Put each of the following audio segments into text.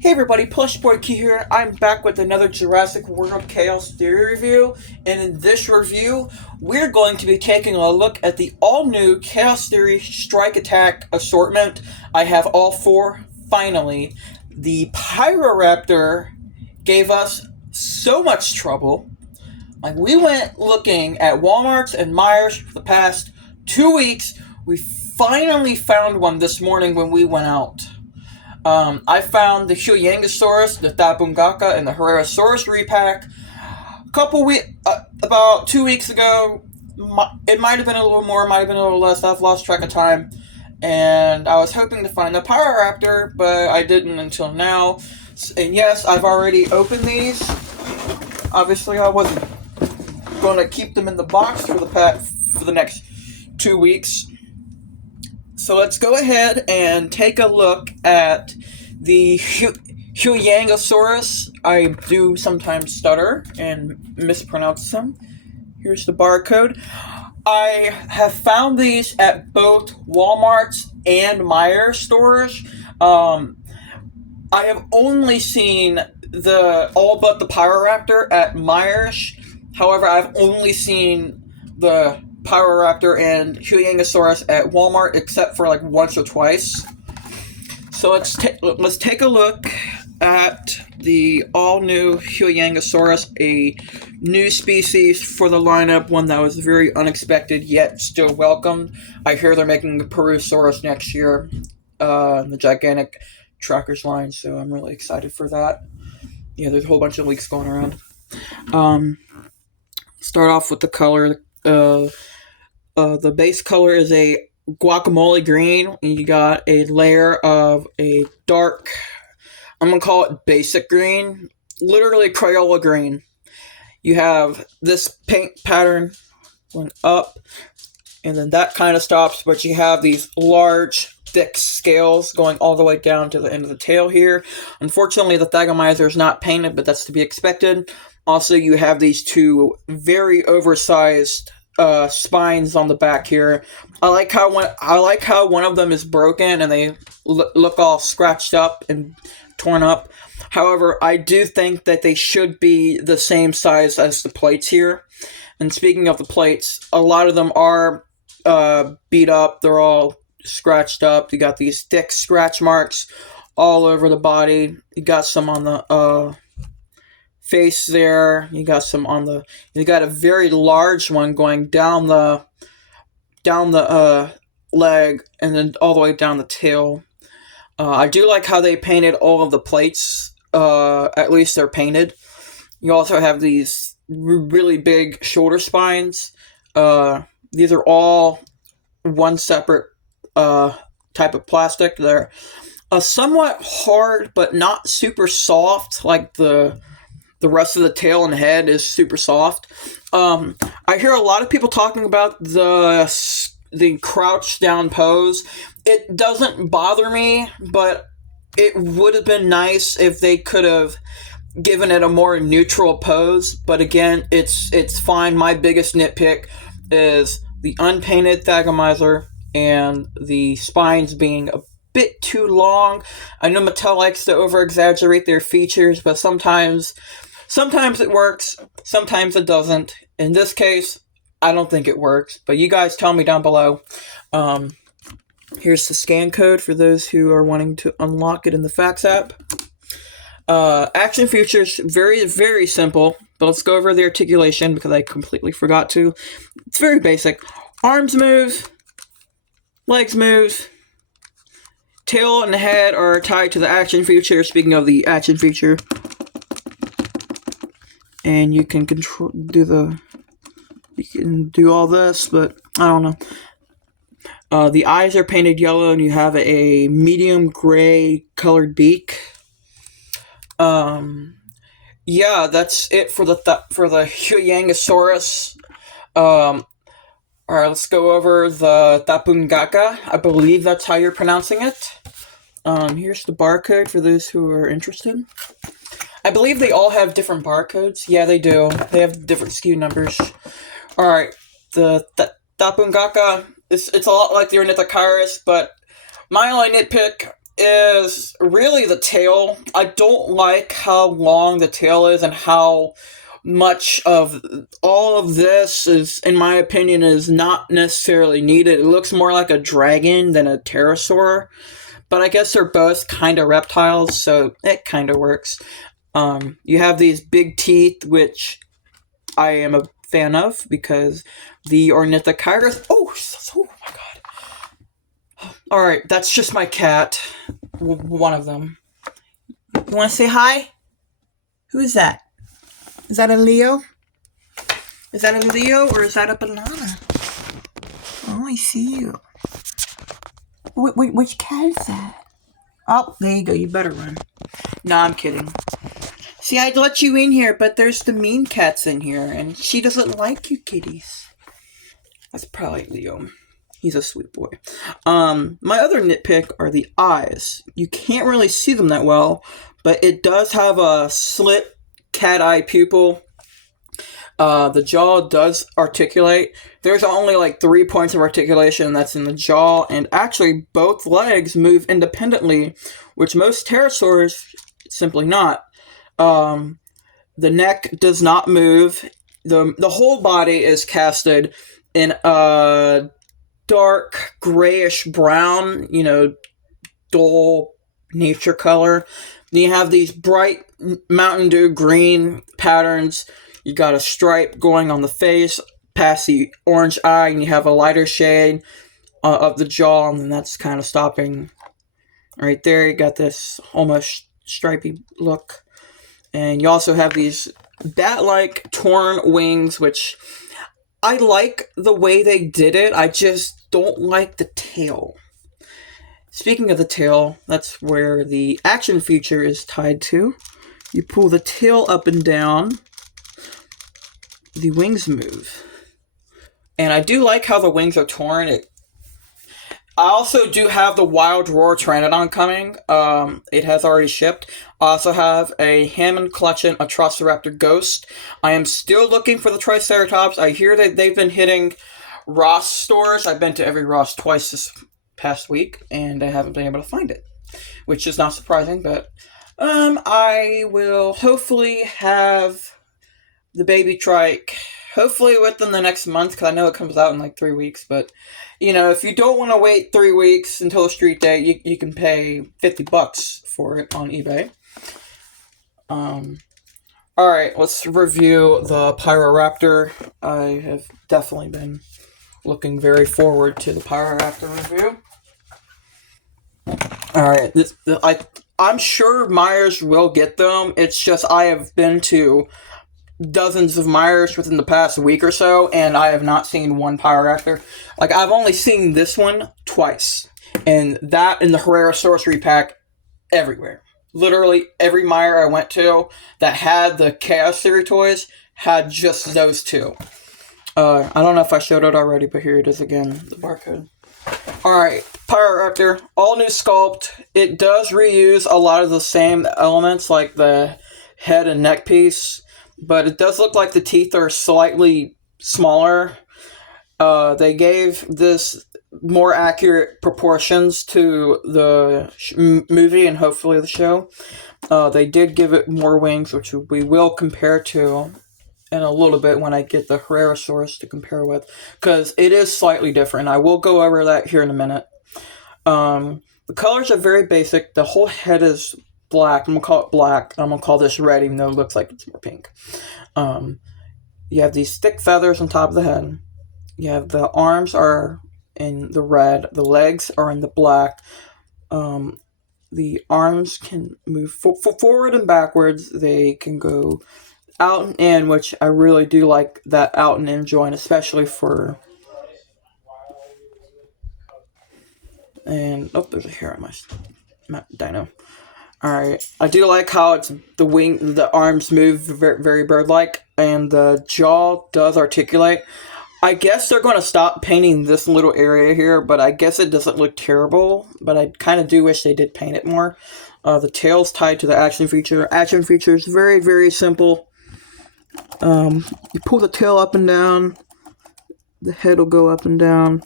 Hey everybody, Plush Boy Key here. I'm back with another Jurassic World Chaos Theory review, and in this review, we're going to be taking a look at the all-new Chaos Theory Strike Attack assortment. I have all four, finally. The Pyroraptor gave us so much trouble. Like, we went looking at Walmart's and Myers for the past 2 weeks. We finally found one this morning when we went out. I found the Huyangosaurus, the Tabungaka, and the Herrerasaurus repack about 2 weeks ago. It might have been a little more, might have been a little less. I've lost track of time. And I was hoping to find the Pyroraptor, but I didn't until now. And yes, I've already opened these. Obviously, I wasn't going to keep them in the box for the next 2 weeks. So let's go ahead and take a look at the Huyangosaurus. I do sometimes stutter and mispronounce them. Here's the barcode. I have found these at both Walmart's and Meijer stores. I have only seen all but the Pyroraptor at Meijer's. However, I've only seen the Pyroraptor and Huyangosaurus at Walmart, except for like once or twice. So let's take a look at the all-new Huyangosaurus, a new species for the lineup, one that was very unexpected yet still welcomed. I hear they're making the Perusaurus next year, the gigantic trackers line, so I'm really excited for that. Yeah, there's a whole bunch of leaks going around. Start off with the color. The base color is a guacamole green, and you got a layer of a dark, I'm going to call it basic green, literally Crayola green. You have this paint pattern going up, and then that kind of stops, but you have these large, thick scales going all the way down to the end of the tail here. Unfortunately, the Thagomizer is not painted, but that's to be expected. Also, you have these two very oversized spines on the back here. I like how one of them is broken and they look all scratched up and torn up. However, I do think that they should be the same size as the plates here. And speaking of the plates, a lot of them are beat up. They're all scratched up. You got these thick scratch marks all over the body. You got some on the face there. You got a very large one going down the leg and then all the way down the tail. I do like how they painted all of the plates. At least they're painted. You also have these really big shoulder spines. These are all one separate type of plastic. They're somewhat hard but not super soft like the rest of the tail and head is super soft. I hear a lot of people talking about the crouch down pose. It doesn't bother me, but it would have been nice if they could have given it a more neutral pose. But again, it's fine. My biggest nitpick is the unpainted Thagomizer and the spines being a bit too long. I know Mattel likes to over-exaggerate their features, but sometimes it works, sometimes it doesn't. In this case, I don't think it works, but you guys tell me down below. Here's the scan code for those who are wanting to unlock it in the Fax app. Action features, very, very simple, but let's go over the articulation because I completely forgot to. It's very basic. Arms move, legs move, tail and head are tied to the action feature. Speaking of the action feature, and you can do all this, but I don't know. The eyes are painted yellow, and you have a medium gray colored beak. Yeah, that's it for the Huyangosaurus. Alright, let's go over the Tapungaka. I believe that's how you're pronouncing it. Here's the barcode for those who are interested. I believe they all have different barcodes. Yeah, they do. They have different SKU numbers. Alright, the Tapungaka, it's a lot like the Ornithochirus, but my only nitpick is really the tail. I don't like how long the tail is and how much of all of this is, in my opinion, is not necessarily needed. It looks more like a dragon than a pterosaur, but I guess they're both kind of reptiles, so it kind of works. You have these big teeth, which I am a fan of because the Ornithochirus. Oh my god! All right, that's just my cat. One of them. You want to say hi? Who is that? Is that a Leo? Is that a Leo or is that a banana? Oh, I see you. Which cat is that? Oh, there you go. You better run. Nah, I'm kidding. See, I'd let you in here, but there's the mean cats in here, and she doesn't like you kitties. That's probably Leo. He's a sweet boy. My other nitpick are the eyes. You can't really see them that well, but it does have a slit cat eye pupil. The jaw does articulate. There's only like 3 points of articulation that's in the jaw, and actually both legs move independently, which most pterosaurs simply not. The neck does not move. The whole body is casted in a dark grayish brown, dull nature color. Then you have these bright Mountain Dew green patterns. You got a stripe going on the face past the orange eye, and you have a lighter shade of the jaw, and then that's kind of stopping right there. You got this almost stripy look. And you also have these bat-like torn wings, which I like the way they did it. I just don't like the tail. Speaking of the tail, that's where the action feature is tied to. You pull the tail up and down, the wings move. And I do like how the wings are torn. I also do have the Wild Roar Pteranodon coming. It has already shipped. I also have a Hammond Collection Atrociraptor Ghost. I am still looking for the Triceratops. I hear that they've been hitting Ross stores. I've been to every Ross twice this past week, and I haven't been able to find it, which is not surprising, but I will hopefully have the baby trike hopefully within the next month, because I know it comes out in like 3 weeks, but if you don't want to wait 3 weeks until a street day, you can pay $50 for it on eBay. Alright, let's review the Pyroraptor. I have definitely been looking very forward to the Pyroraptor review. Alright, I'm sure Myers will get them. It's just I have been to dozens of Myers within the past week or so, and I have not seen one Pyroraptor. Like, I've only seen this one twice, and that in the Herrera Sorcery Pack everywhere. Literally every Meyer I went to that had the Chaos Theory toys had just those two. I don't know if I showed it already, but here it is again, the barcode. Alright, Pyroraptor, all new sculpt. It does reuse a lot of the same elements, like the head and neck piece, but it does look like the teeth are slightly smaller. They gave this more accurate proportions to the movie and hopefully the show. They did give it more wings, which we will compare to in a little bit when I get the Herrerasaurus to compare with, because it is slightly different. I will go over that here in a minute. The colors are very basic. The whole head is black. I'm going to call it black. I'm going to call this red, even though it looks like it's more pink. You have these thick feathers on top of the head. You have the arms are in the red. The legs are in the black. The arms can move forward and backwards. They can go out and in, which I really do like that out and in joint, especially for... And, there's a hair on my dino. Alright, I do like how it's the arms move very, very bird-like, and the jaw does articulate. I guess they're going to stop painting this little area here, but I guess it doesn't look terrible, but I kind of do wish they did paint it more. The tail's tied to the action feature. Action feature is very, very simple. You pull the tail up and down, the head will go up and down.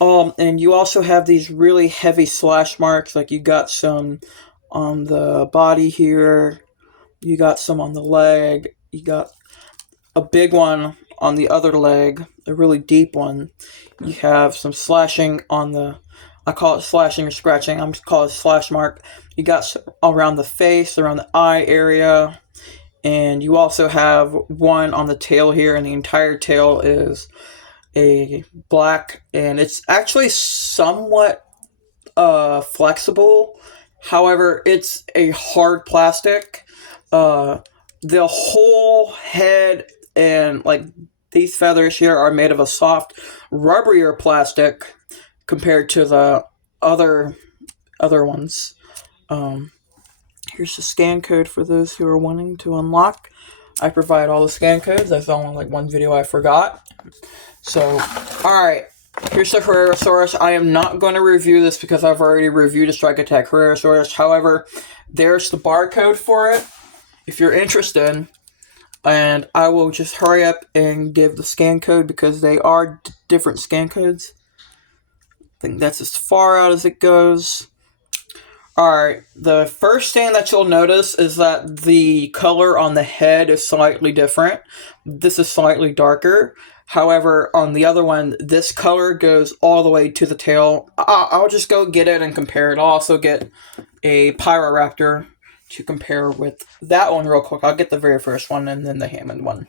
And you also have these really heavy slash marks, like you got some on the body here, you got some on the leg, you got a big one on the other leg, a really deep one. You have some slashing on the, I call it slashing or scratching, I'm just call it slash mark. You got around the face, around the eye area, and you also have one on the tail here, and the entire tail is a black, and it's actually somewhat flexible. However, it's a hard plastic. Uh, the whole head and like these feathers here are made of a soft, rubberier plastic compared to the other ones. Um, Here's the scan code for those who are wanting to unlock. I provide all the scan codes. That's only like one video I forgot. So, alright. Here's the Herrerasaurus. I am not going to review this because I've already reviewed a Strike Attack Herrerasaurus. However, there's the barcode for it if you're interested. And I will just hurry up and give the scan code because they are different scan codes. I think that's as far out as it goes. Alright, the first thing that you'll notice is that the color on the head is slightly different. This is slightly darker. However, on the other one, this color goes all the way to the tail. I'll just go get it and compare it. I'll also get a Raptor to compare with that one real quick. I'll get the very first one and then the Hammond one.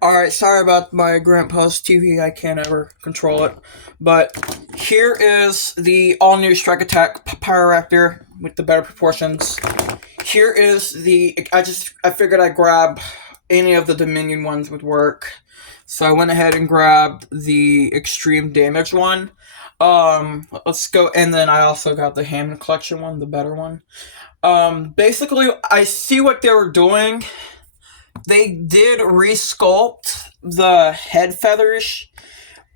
Alright, sorry about my grandpa's TV. I can't ever control it. But here is the all-new Strike Attack Raptor with the better proportions. Here is the... I figured I'd grab any of the Dominion ones would work. So I went ahead and grabbed the extreme damage one. Let's go... And then I also got the Hammond Collection one, the better one. Basically, I see what they were doing. They did resculpt the head feathers.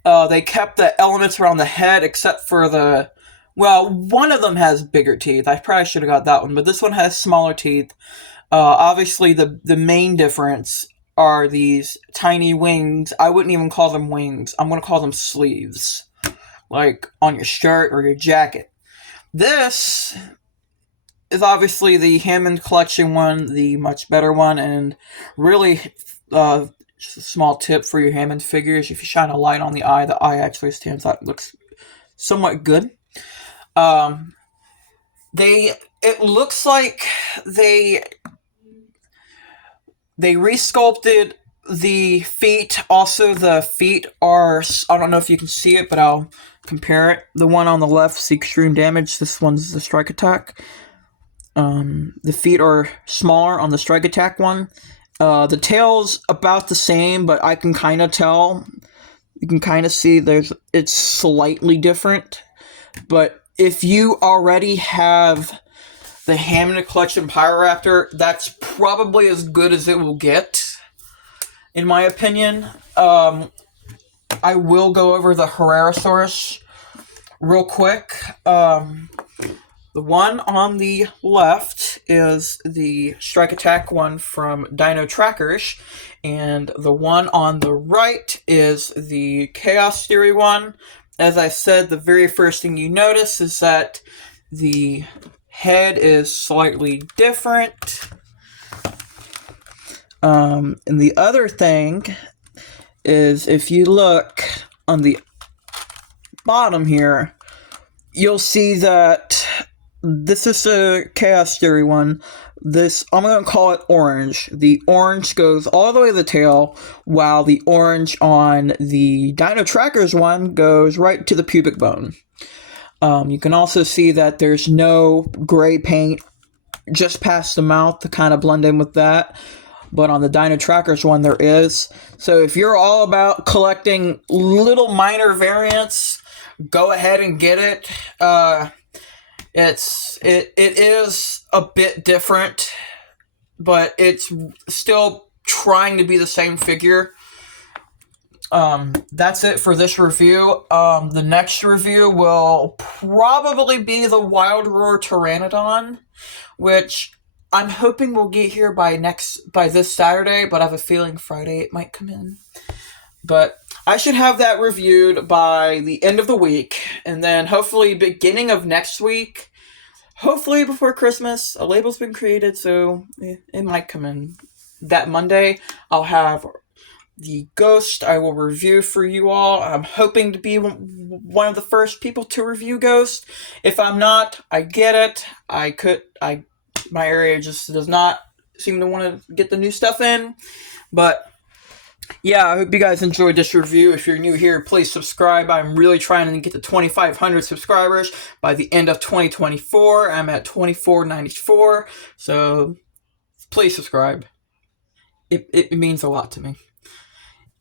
They kept the elements around the head except for the... Well, one of them has bigger teeth. I probably should have got that one, but this one has smaller teeth. Obviously, the main difference are these tiny wings. I wouldn't even call them wings. I'm going to call them sleeves. Like on your shirt or your jacket. This is obviously the Hammond Collection one, the much better one, and really, just a small tip for your Hammond figures, if you shine a light on the eye actually stands out, looks somewhat good. It looks like they resculpted the feet. Also, the feet are, I don't know if you can see it, but I'll compare it. The one on the left is extreme damage. This one's the Strike Attack. The feet are smaller on the Strike Attack one. The tail's about the same, but I can kind of tell. You can kind of see it's slightly different. But if you already have the Hammond Collection Raptor, that's probably as good as it will get, in my opinion. I will go over the Herrerasaurus real quick. The one on the left is the Strike Attack one from Dino Trackers, and the one on the right is the Chaos Theory one. As I said, the very first thing you notice is that the head is slightly different. And the other thing is, if you look on the bottom here, you'll see that this is a Chaos Theory one. This, I'm going to call it orange. The orange goes all the way to the tail, while the orange on the Dino Trackers one goes right to the pubic bone. You can also see that there's no gray paint just past the mouth to kind of blend in with that. But on the Dino Trackers one, there is. So if you're all about collecting little minor variants, go ahead and get it. It is a bit different, but it's still trying to be the same figure. That's it for this review. The next review will probably be the Wild Roar Pteranodon, which I'm hoping we'll get here by this Saturday, but I have a feeling Friday it might come in. But I should have that reviewed by the end of the week, and then hopefully beginning of next week, hopefully before Christmas, a label's been created, so it might come in that Monday. I'll have the Ghost I will review for you all. I'm hoping to be one of the first people to review Ghost. If I'm not, I get it. My area just does not seem to want to get the new stuff in, but yeah, I hope you guys enjoyed this review. If you're new here, please subscribe. I'm really trying to get to 2,500 subscribers by the end of 2024. I'm at 2,494, so please subscribe. It means a lot to me.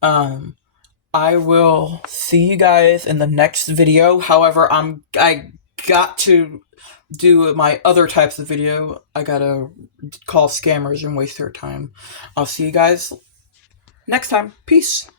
I will see you guys in the next video. However, I got to do my other types of video. I gotta call scammers and waste their time. I'll see you guys next time. Peace.